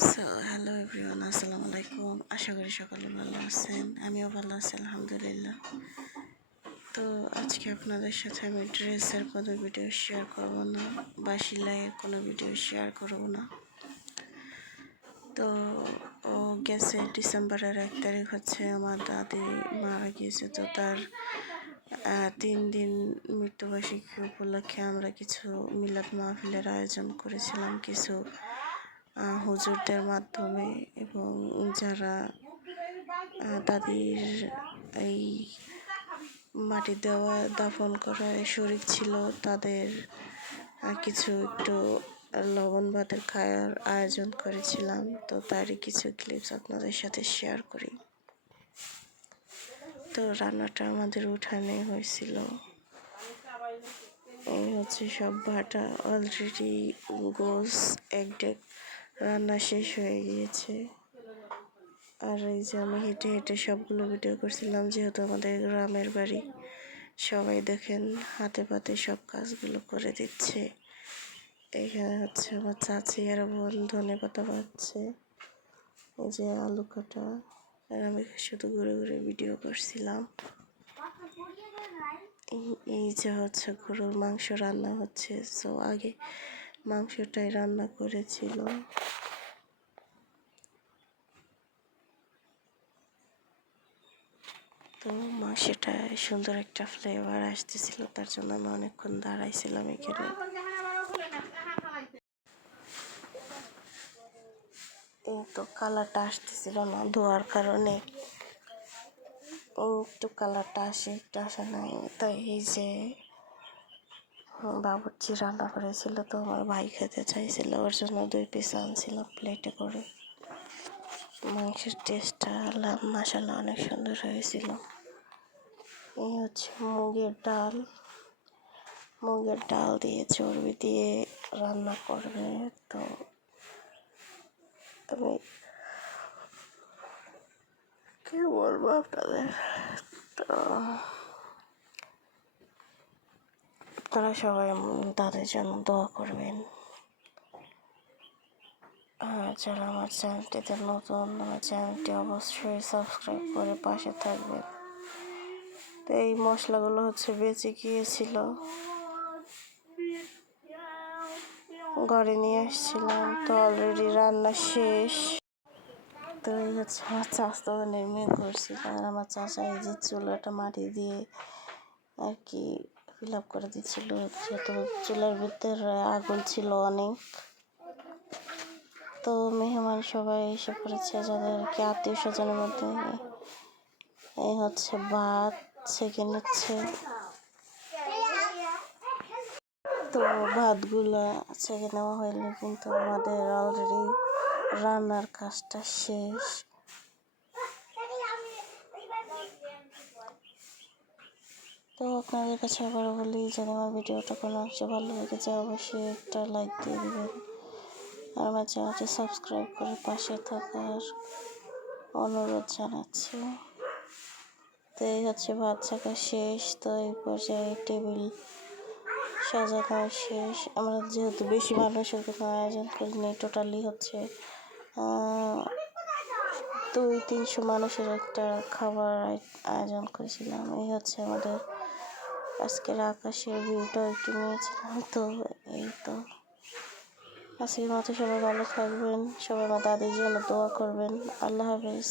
So hello everyone আসসালামু আলাইকুম আশা করি সকলে ভালো আছেন আমিও ভালো আছি আলহামদুলিল্লাহ তো আজকে আপনাদের সাথে আমি ড্রেসের কোনো ভিডিও শেয়ার করব না বা সেলাইয়ের কোনো ভিডিও শেয়ার করব না তো ও গেছে ডিসেম্বরের এক তারিখ হচ্ছে আমার দাদি মারা গিয়েছে তো তার তিন দিন মৃত্যুবার্ষিকী উপলক্ষে আমরা কিছু মিলাদ মাহফিলের আয়োজন করেছিলাম কিছু হুজুরদের মাধ্যমে এবং যারা তাদের এই মাটি দেওয়া, দাফন করায় শরিক ছিল, তাদের কিছু একটু লবণ ভাতের খাওয়ার আয়োজন করেছিলাম। তো তারই কিছু ক্লিপস আপনাদের সাথে শেয়ার করি। তো রান্নাটা আমাদের উঠানে হয়েছিল। এই হচ্ছে সব ভাটা অলরেডি গোস, এক ডেক রান্না শেষ হয়ে গিয়েছে। আর এই যে আমি হেঁটে হেঁটে সবগুলো ভিডিও করছিলাম, যেহেতু আমাদের গ্রামের বাড়ি, সবাই দেখেন হাতে পাতে সব কাজগুলো করে দিচ্ছে। এখানে হচ্ছে আমার চাচি আর বোন ধনে পাতা পাচ্ছে এই যে আলু কাটা। আর আমি শুধু ঘুরে ঘুরে ভিডিও করছিলাম। এই- যে হচ্ছে গরুর মাংস রান্না হচ্ছে। সো আগে মাংসটাই রান্না করেছিল। তো মাংসটায় সুন্দর একটা ফ্লেভার আসতেছিল, তার জন্য আমি অনেকক্ষণ দাঁড়াইছিলাম এখানে। তো কালারটা আসতেছিল না ধোয়ার কারণে। একটু কালারটা আসে একটু আসে নাই। তাই এই যে বাবুর্চি রান্না করেছিল তো আমার ভাই খেতে চাইছিল। ওর জন্য দুই পিস আনছিলাম প্লেটে করে। মাংসের টেস্টটা মশালা অনেক সুন্দর হয়েছিল। এই হচ্ছে মুগের ডাল। মুগের ডাল দিয়ে চর্বি দিয়ে রান্না করবে। তো আমি কি বলব আপনাদের? তো আপনারা সবাই তাদের জন্য দোয়া করবেন। আর যারা আমার চ্যানেলটিতে নতুন, আমার চ্যানেলটি অবশ্যই সাবস্ক্রাইব করে পাশে থাকবেন। তো এই মশলাগুলো হচ্ছে বেঁচে গিয়েছিল। ঘরে নিয়ে আসছিলাম, তো অলরেডি রান্না শেষ। তো এই হচ্ছে আমার চাষতো মেয়ে করছিল আর আমার চাষা এই যে চুলাটা মাটি দিয়ে আর কি ফিল আপ করে দিচ্ছিল, যেহেতু চুলার ভিতরে আগুন ছিল অনেক। তো মেহমান সবাই এসে পড়েছে যাদের আর কি আত্মীয় স্বজনের মধ্যে। এই হচ্ছে ভাত সেকেন্ড হচ্ছে। তো ভাতগুলো ছেঁকে নেওয়া হইল কিন্তু আমাদের অলরেডি রান্নার কাজটা শেষ। তো আপনাদের কাছে আবারও বলি যদি আমার ভিডিওটা কোনো অংশ ভালো লেগে যায়, অবশ্যই একটা লাইক দিয়ে দেবেন। আর আমার চ্যানেলটি সাবস্ক্রাইব করে পাশে থাকার অনুরোধ জানাচ্ছি। তো এই হচ্ছে ভাত ছাকা শেষ, তো এই পর্যায়ে টেবিল সাজানো শেষ। আমরা যেহেতু বেশি মানুষের কোনো আয়োজন করিনি টোটালি হচ্ছে দুই তিনশো মানুষের একটা খাবার আয়োজন করেছিলাম। এই হচ্ছে আমাদের আজকের আকাশের ভিউটা একটু নিয়েছিলাম। তো এই তো। আজকের মতো সবাই ভালো থাকবেন। সবাই আমার দাদির জন্য দোয়া করবেন। আল্লাহ হাফেজ।